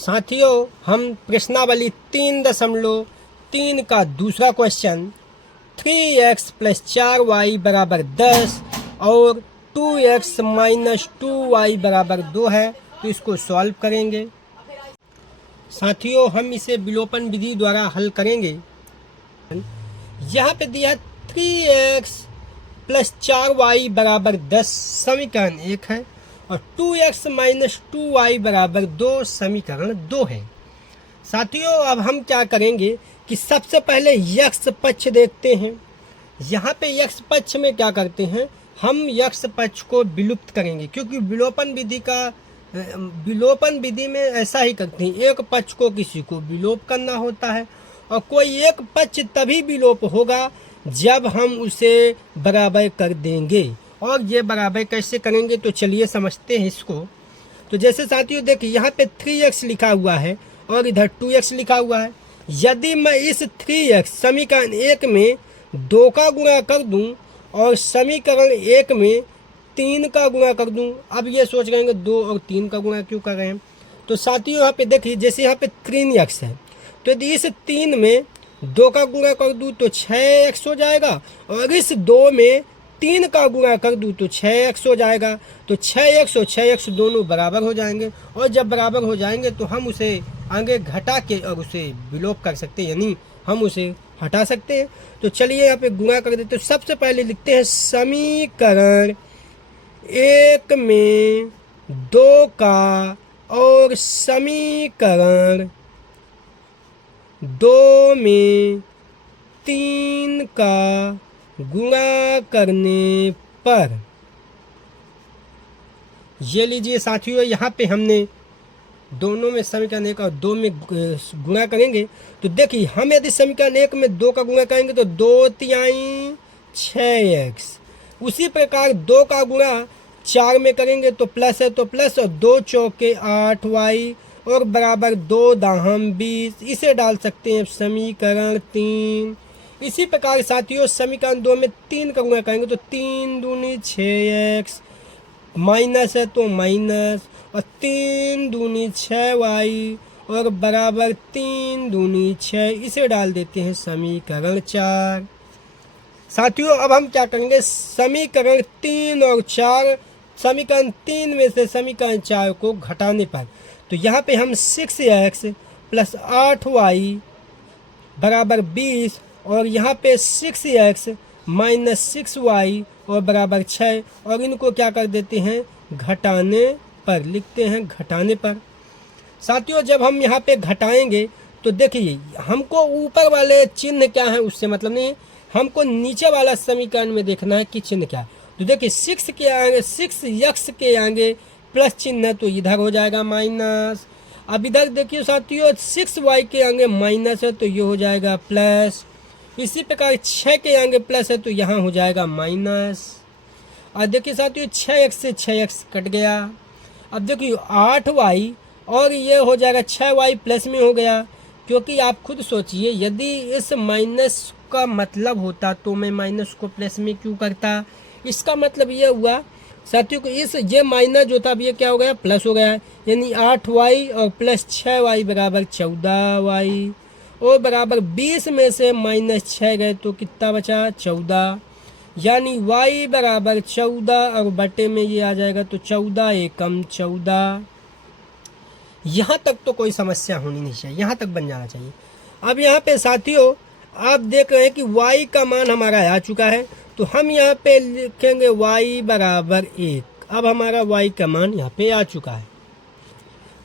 साथियों, हम प्रश्नावली 3.3 का दूसरा क्वेश्चन 3x + 4y = 10 और 2x - 2y = 2 है, तो इसको सॉल्व करेंगे। साथियों, हम इसे विलोपन विधि द्वारा हल करेंगे। यहाँ पे दिया 3x + 4y = 10 समीकरण 1 है और 2x - 2y = 2 समीकरण 2 है। साथियों, अब हम क्या करेंगे कि सबसे पहले यक्ष पक्ष देखते हैं। यहाँ पे यक्ष पक्ष में क्या करते हैं, हम यक्ष पक्ष को विलुप्त करेंगे, क्योंकि विलोपन विधि में ऐसा ही करते हैं, एक पक्ष को किसी को विलोप करना होता है और कोई एक पक्ष तभी विलोप होगा जब हम उसे बराबर कर देंगे। और ये बराबर कैसे करेंगे, तो चलिए समझते हैं इसको। तो जैसे साथियों देखिए, यहाँ पे 3x लिखा हुआ है और इधर 2x लिखा हुआ है। यदि मैं इस 3x समीकरण 1 में 2 का गुणा कर दूं और समीकरण 1 में 3 का गुणा कर दूं, अब ये सोच रहे हैं 2 और 3 का गुणा क्यों कर रहे हैं। तो साथियों यहाँ पे देखिए, जैसे यहाँ पे 3x है, तो यदि इस 3 में 2 का गुणा कर दूं तो 6x हो जाएगा और इस 2 में 3 का गुणा कर दूं तो 6x हो जाएगा। तो 6x और 6x दोनों बराबर हो जाएंगे और जब बराबर हो जाएंगे तो हम उसे आगे घटा के और उसे विलोप कर सकते हैं, यानी हम उसे हटा सकते हैं। तो चलिए यहाँ पे गुणा कर देते हैं। सबसे पहले लिखते हैं समीकरण 1 में 2 का और समीकरण 2 में 3 का गुणा करने पर, ये लीजिए साथियों, यहाँ पे हमने दोनों में समीकरण 1 और 2 में गुणा करेंगे। तो देखिए, हम यदि समीकरण 1 में 2 का गुणा करेंगे तो 2 तिहाई 6x, उसी प्रकार 2 का गुणा 4 में करेंगे तो प्लस है तो प्लस, और 2 चौके 8y और बराबर 2 दाहम 20, इसे डाल सकते हैं समीकरण 3। इसी प्रकार साथियों, समीकरण 2 में 3 का गुणा करेंगे तो 3 दूनी 6x, माइनस है तो माइनस, और 3 दूनी 6y और बराबर 3 दूनी 6, इसे डाल देते हैं समीकरण 4। साथियों, अब हम क्या करेंगे, समीकरण 3 और 4, समीकरण 3 में से समीकरण 4 को घटाने पर, तो यहाँ पे हम 6x + 8y = 20 और यहाँ पे 6x - 6y और बराबर 6, और इनको क्या कर देते हैं, घटाने पर, लिखते हैं घटाने पर। साथियों, जब हम यहाँ पे घटाएंगे तो देखिए, हमको ऊपर वाले चिन्ह क्या है उससे मतलब नहीं, हमको नीचे वाला समीकरण में देखना है कि चिन्ह क्या है। तो देखिए, 6 के आगे, 6x के आगे प्लस चिन्ह है तो इधर हो जाएगा माइनस। अब इधर देखिए साथियों, 6y के आगे माइनस है तो ये हो जाएगा प्लस। इसी प्रकार 6 के आगे प्लस है तो यहाँ हो जाएगा माइनस। और देखिए साथियों, 6x से 6x कट गया। अब देखिए 8y और ये हो जाएगा 6y प्लस में हो गया, क्योंकि आप खुद सोचिए, यदि इस माइनस का मतलब होता तो मैं माइनस को प्लस में क्यों करता। इसका मतलब ये हुआ साथियों को, ये माइनस जो था अब ये क्या हो गया, प्लस हो गया, यानी 8y और प्लस 6y = 14y और बराबर 20 में से -6 गए तो कितना बचा, 14, यानी y = 14 और बटे में ये आ जाएगा तो 14 एकम 14। यहाँ तक तो कोई समस्या होनी नहीं चाहिए, यहाँ तक बन जाना चाहिए। अब यहाँ पे साथियों आप देख रहे हैं कि y का मान हमारा आ चुका है, तो हम यहाँ पे लिखेंगे y = 1। अब हमारा y का मान यहाँ पे आ चुका है।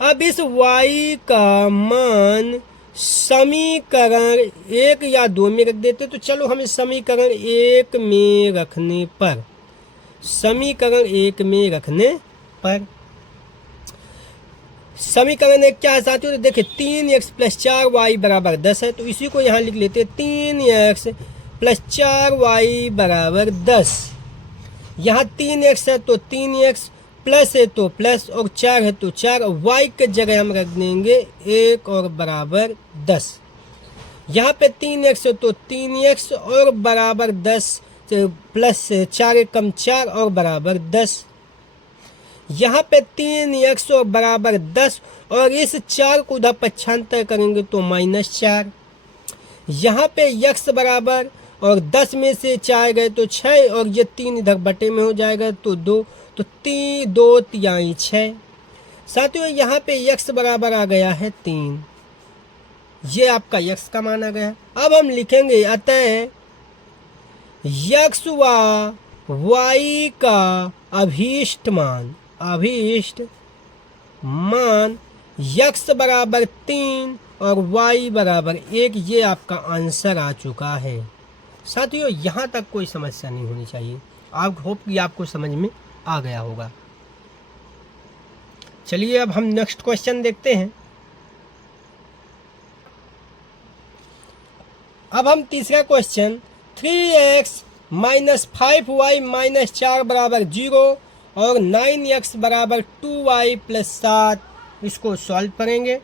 अब इस y का मान समीकरण 1 या 2 में रख देते, तो चलो हम इस समीकरण 1 में रखने पर, समीकरण 1 में रखने पर, समीकरण 1 क्या है साथियों, तो देखिए 3x + 4y = 10 है, तो इसी को यहाँ लिख लेते हैं 3x + 4y = 10। यहाँ 3x है तो 3x, प्लस है तो प्लस और 4 है तो 4, y के जगह हम रख देंगे 1 और बराबर 10। यहाँ पे 3x है तो 3x और बराबर 10 प्लस 4 एकम 4 और बराबर 10। यहाँ पे 3x और बराबर 10 और इस 4 को उधर पक्षांतर करेंगे तो -4। यहाँ पे x बराबर और 10 में से 4 गए तो 6 और ये 3 इधर बटे में हो जाएगा तो 2, तो 2 तिहाई 6। साथियों यहाँ पे x बराबर आ गया है 3, ये आपका x का मान आ गया। अब हम लिखेंगे अतः x व y का अभीष्ट मान x बराबर 3 और y बराबर 1, ये आपका आंसर आ चुका है। साथियों यहाँ तक कोई समस्या नहीं होनी चाहिए। आप होप कि आपको समझ में आ गया होगा। चलिए अब हम नेक्स्ट क्वेश्चन देखते हैं। अब हम तीसरा question 3x minus 5y minus 4 बराबर 0 और 9x बराबर 2y प्लस 7, इसको सॉल्व करेंगे।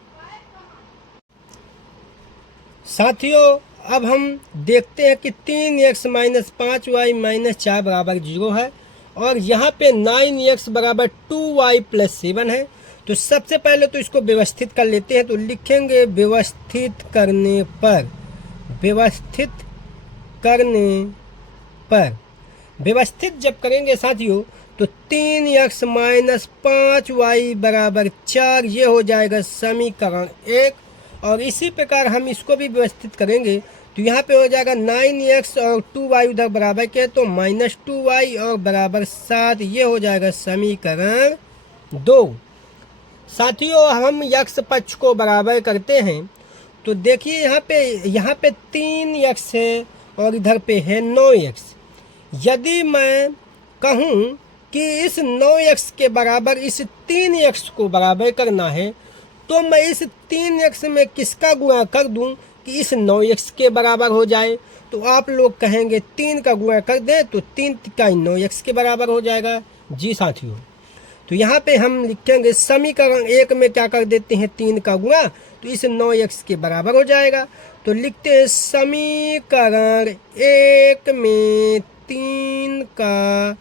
साथियों अब हम देखते हैं कि 3x माइनस 5y माइनस 4 बराबर 0 है और यहाँ पे 9x बराबर 2y प्लस 7 है। तो सबसे पहले तो इसको व्यवस्थित कर लेते हैं। तो लिखेंगे व्यवस्थित जब करेंगे साथियों तो 3x माइनस 5y बराबर 4, ये हो जाएगा समीकरण 1। और इसी प्रकार हम इसको भी व्यवस्थित करेंगे तो यहाँ पे हो जाएगा 9x और 2y उधर बराबर के तो -2y और बराबर 7, ये हो जाएगा समीकरण 2। साथियों हम x पक्ष को बराबर करते हैं तो देखिए यहाँ पे 3x है और इधर पे है 9x। यदि मैं कहूँ कि इस 9x के बराबर इस 3x को बराबर करना है तो मैं इस 3x में किसका गुणा कर दूं कि इस 9x के बराबर हो जाए। तो आप लोग कहेंगे 3 का गुणा कर दे तो 3 का 9x के बराबर हो जाएगा। जी साथियों, तो यहाँ पे हम लिखेंगे समीकरण 1 में क्या कर देते हैं 3 का गुणा तो इस 9x के बराबर हो जाएगा। तो लिखते हैं समीकरण 1 में 3 का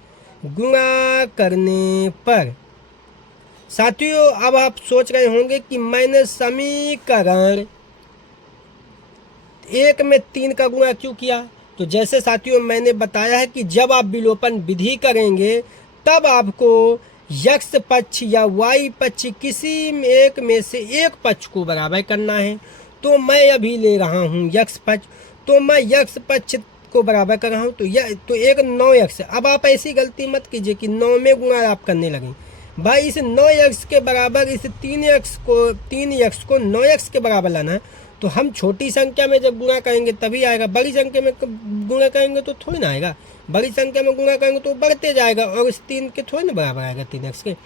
गुणा करने पर। साथियों अब आप सोच रहे होंगे कि मैंने समीकरण 1 में 3 का गुणा क्यों किया। तो जैसे साथियों मैंने बताया है कि जब आप विलोपन विधि करेंगे तब आपको x पक्ष या y पक्ष किसी एक में से एक पक्ष को बराबर करना है। तो मैं अभी ले रहा हूँ x पक्ष, तो मैं x पक्ष को बराबर कर रहा हूँ तो एक 9x। अब आप ऐसी गलती मत कीजिए कि 9 में गुणा आप करने लगे। भाई इस 9x के बराबर इस 3x को 9x के बराबर लाना है। तो हम छोटी संख्या में जब गुणा करेंगे तभी आएगा, बड़ी संख्या में गुणा करेंगे तो थोड़ी ना आएगा। बड़ी संख्या में गुणा करेंगे तो बढ़ते जाएगा और इस 3 के थोड़ी ना बराबर आएगा 3x के।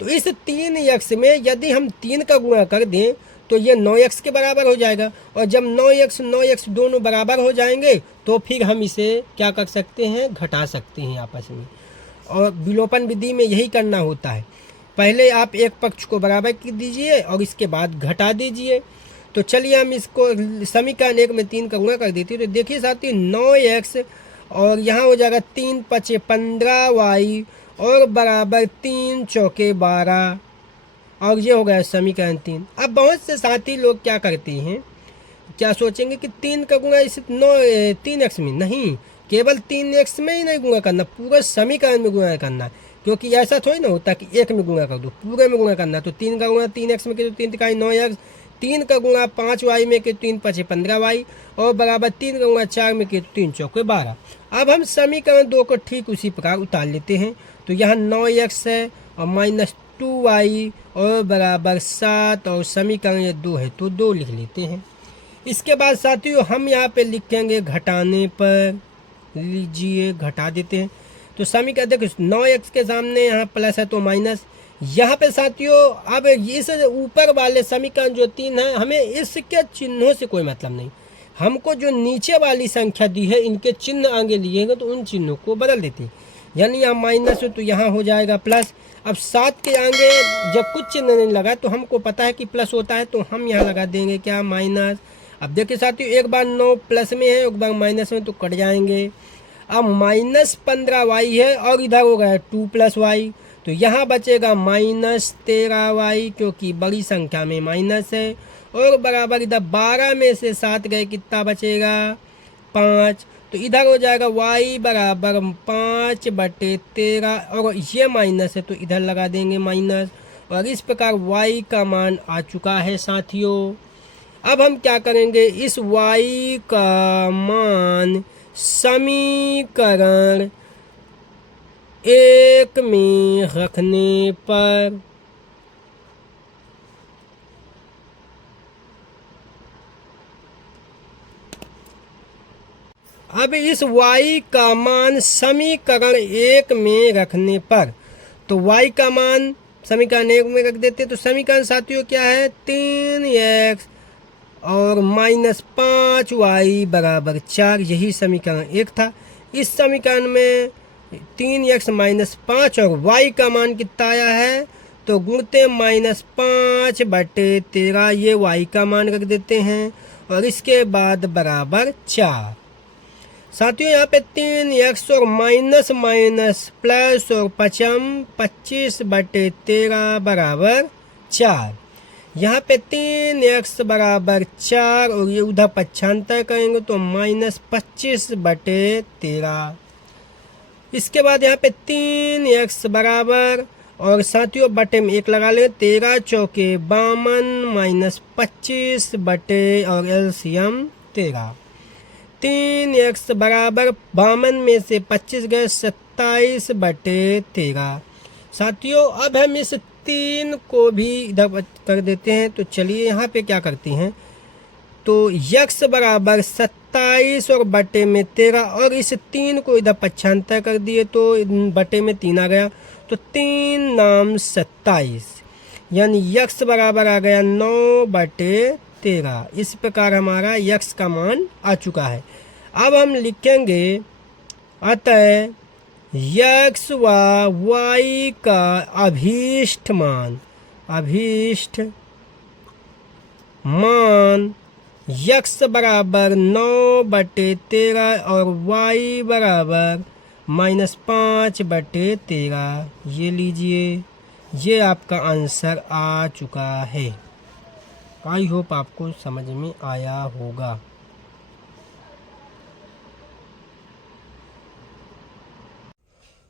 तो इस 3x में यदि हम 3 का गुणा कर दें तो ये 9x के बराबर हो जाएगा। और जब 9x दोनों बराबर हो जाएंगे तो फिर हम इसे क्या कर सकते हैं, घटा सकते हैं आपस में। और विलोपन विधि में यही करना होता है, पहले आप एक पक्ष को बराबर कर दीजिए और इसके बाद घटा दीजिए। तो चलिए हम इसको समीकरण 1 में 3 का गुणा कर देते हैं। तो देखिए साथियों 9x और यहाँ हो जाएगा 3 पचे 15y और बराबर 3 चौके 12 और ये हो गया समीकरण 3। अब बहुत से साथी लोग क्या करते हैं, क्या सोचेंगे कि 3 का गुणा इस 3x में नहीं, केवल 3x में ही नहीं गुणा करना, पूरे समीकरण में गुणा करना। क्योंकि ऐसा थोड़ी ना होता कि 1 में गुणा कर दो, पूरे में गुणा करना। तो 3 का गुणा 3x में के तो 3 तिहाई 9x, 3 का गुणा 5y में के 3 पचे 15y और बराबर 3 का गुणा 4 में के 3 चौके 12। अब हम समीकरण 2 को ठीक उसी प्रकार उतार लेते हैं। तो यहाँ 9x है और -2y और बराबर 7 और समीकरण ये 2 है तो 2 लिख लेते हैं। इसके बाद साथियों हम यहाँ पे लिखेंगे घटाने पर, लीजिए घटा देते हैं। तो समीकरण देखो 9x के सामने यहाँ प्लस है तो माइनस। यहाँ पे साथियों अब इस ऊपर वाले समीकरण जो 3 है हमें इसके चिन्हों से कोई मतलब नहीं, हमको जो नीचे वाली संख्या दी है इनके चिन्ह आगे लिए तो उन चिन्हों को बदल देते हैं। यानी यहाँ माइनस है तो यहाँ हो जाएगा प्लस। अब 7 के आगे जब कुछ चिन्ह नहीं लगा तो हमको पता है कि प्लस होता है तो हम यहाँ लगा देंगे क्या, माइनस। अब देखिए साथियों एक बार 9 प्लस में है एक बार माइनस में तो कट जाएंगे। अब -15y है और इधर हो गया 2 + y तो यहाँ बचेगा -13y, क्योंकि बड़ी संख्या में माइनस है, और बराबर इधर 12 में से 7 गए, कितना बचेगा 5। तो इधर हो जाएगा y बराबर 5/13, और ये माइनस है तो इधर लगा देंगे माइनस, और इस प्रकार y का मान आ चुका है साथियों। अब हम क्या करेंगे, इस y का मान समीकरण 1 में रखने पर अब इस y का मान समीकरण 1 में रखने पर, तो y का मान समीकरण 1 में रख देते, तो समीकरण साथियों क्या है, 3x और -5y बराबर 4, यही समीकरण 1 था। इस समीकरण में 3x -5 और y का मान कितना आया है, तो गुणते -5/13, ये y का मान रख देते हैं, और इसके बाद बराबर 4। साथियों यहाँ पे 3x और माइनस प्लस और पचम 25/13 बराबर 4। यहाँ पे 3x बराबर 4 और ये उधर पक्षांतर करेंगे तो -25/13। इसके बाद यहाँ पे 3x बराबर, और साथियों बटे में 1 लगा लें, 13 चौके 52 -25 बटे और एलसीएम 13। 3x बराबर 52 में से 25 गए, 27/13। साथियों अब हम इस 3 को भी इधर कर देते हैं, तो चलिए यहाँ पे क्या करते हैं, तो x बराबर 27 और बटे में 13, और इस 3 को इधर पक्षांतर कर दिए तो बटे में 3 आ गया, तो 3 नाम 27, यानी x बराबर आ गया 9/13। इस प्रकार हमारा x का मान आ चुका है। अब हम लिखेंगे अतः x व y का अभीष्ट मान x बराबर 9/13 और y बराबर -5/13। ये लीजिए, ये आपका आंसर आ चुका है। आई होप आपको समझ में आया होगा।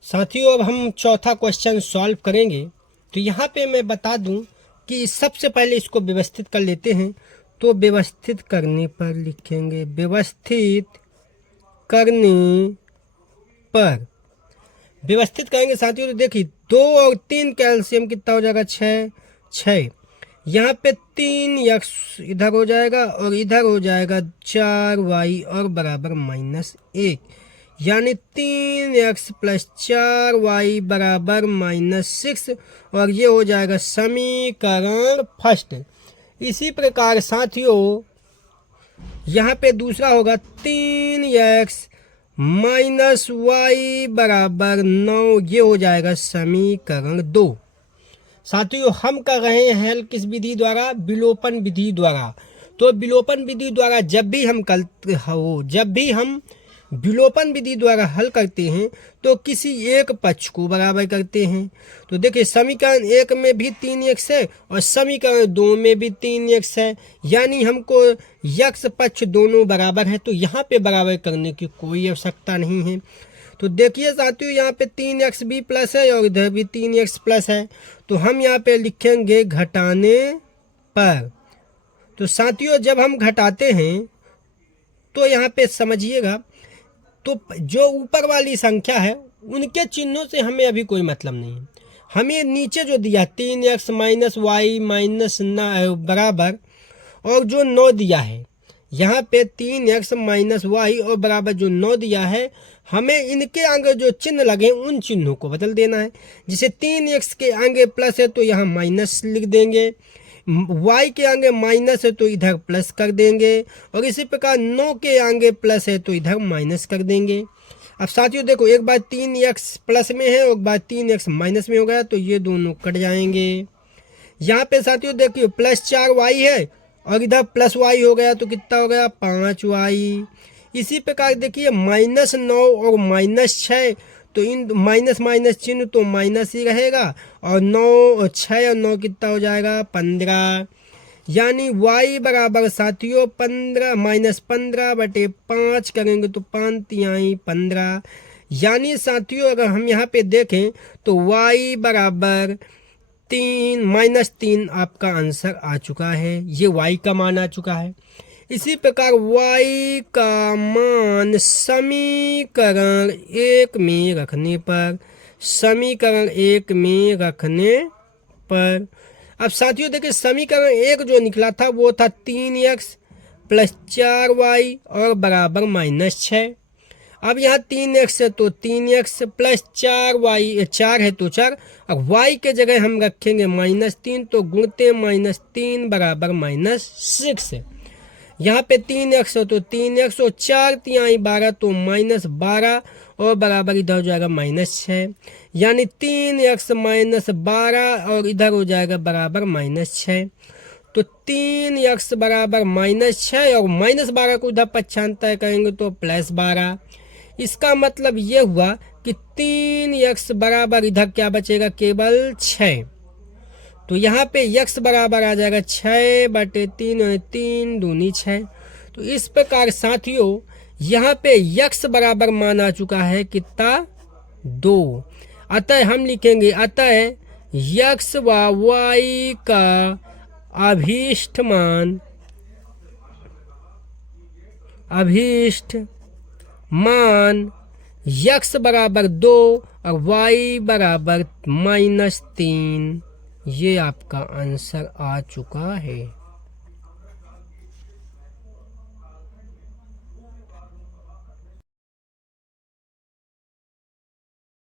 साथियों अब हम चौथा क्वेश्चन सॉल्व करेंगे। तो यहाँ पे मैं बता दूं कि सबसे पहले इसको व्यवस्थित कर लेते हैं। तो व्यवस्थित करने पर लिखेंगे, व्यवस्थित करेंगे साथियों। तो देखिए 2 और 3 कैल्शियम कितना हो जाएगा, 6। यहाँ पे 3x इधर हो जाएगा और इधर हो जाएगा 4y और बराबर -1, यानी 3x + 4y बराबर -6, और ये हो जाएगा समीकरण फर्स्ट। इसी प्रकार साथियों यहाँ पे दूसरा होगा 3x -y बराबर 9, ये हो जाएगा समीकरण 2। साथियों हम कर रहे हैं हल किस विधि द्वारा, विलोपन विधि द्वारा। तो विलोपन विधि द्वारा जब भी हम विलोपन विधि द्वारा हल करते हैं तो किसी एक पक्ष को बराबर करते हैं। तो देखिए समीकरण 1 में भी 3x है और समीकरण 2 में भी 3x है, यानी हमको x पक्ष दोनों बराबर है, तो यहाँ पे बराबर करने की कोई आवश्यकता नहीं है। तो देखिए साथियों यहाँ पे 3x भी प्लस है और इधर भी 3x प्लस है, तो हम यहाँ पे लिखेंगे घटाने पर। तो साथियों जब हम घटाते हैं तो यहाँ पे समझिएगा, तो जो ऊपर वाली संख्या है उनके चिन्हों से हमें अभी कोई मतलब नहीं है। हमें नीचे जो दिया 3x - y बराबर और जो 9 दिया है, यहाँ पे 3x -y और बराबर जो 9 दिया है, हमें इनके आगे जो चिन्ह लगे उन चिन्हों को बदल देना है। जैसे 3x के आगे प्लस है तो यहाँ माइनस लिख देंगे, y के आगे माइनस है तो इधर प्लस कर देंगे, और इसी प्रकार 9 के आगे प्लस है तो इधर माइनस कर देंगे। अब साथियों देखो, एक बार 3x प्लस में है और एक बार 3x माइनस में हो गया, तो ये दोनों कट जाएंगे। यहाँ पे साथियों देखिए +4y है और इधर +y हो गया, तो कितना हो गया 5y। इसी प्रकार देखिए -9 और -6, तो इन माइनस माइनस चिन्ह तो माइनस ही रहेगा, और 9 6 और 9 कितना हो जाएगा 15, यानी y बराबर साथियों 15 माइनस 15/5 करेंगे तो 5 तिहाई 15, यानी साथियों अगर हम यहाँ पे देखें तो y बराबर 3 आपका आंसर आ चुका है, ये y का मान आ चुका है। इसी प्रकार y का मान समीकरण 1 में रखने पर अब साथियों देखिए समीकरण 1 जो निकला था वो था 3x + 4y और बराबर -6। अब यहाँ 3x है तो 3x + 4y 4 है तो 4, अब y के जगह हम रखेंगे -3 तो गुणते -3 बराबर -6 है। यहाँ पे 3x है तो 3x और 4 तिहाई 12 तो -12 और बराबर इधर हो जाएगा -6, यानी 3x -12 और इधर हो जाएगा बराबर -6। तो 3x बराबर -6 और -12 को इधर पक्षांतर करेंगे तो +12। इसका मतलब ये हुआ कि 3x बराबर इधर क्या बचेगा केवल 6। तो यहाँ पे x बराबर आ जाएगा 6/3 और 3 दूनी 6। तो इस प्रकार साथियों यहाँ पे x बराबर मान आ चुका है कितना 2। अतः हम लिखेंगे अतः x व y का अभीष्ट मान x बराबर 2 और y बराबर -3, ये आपका आंसर आ चुका है।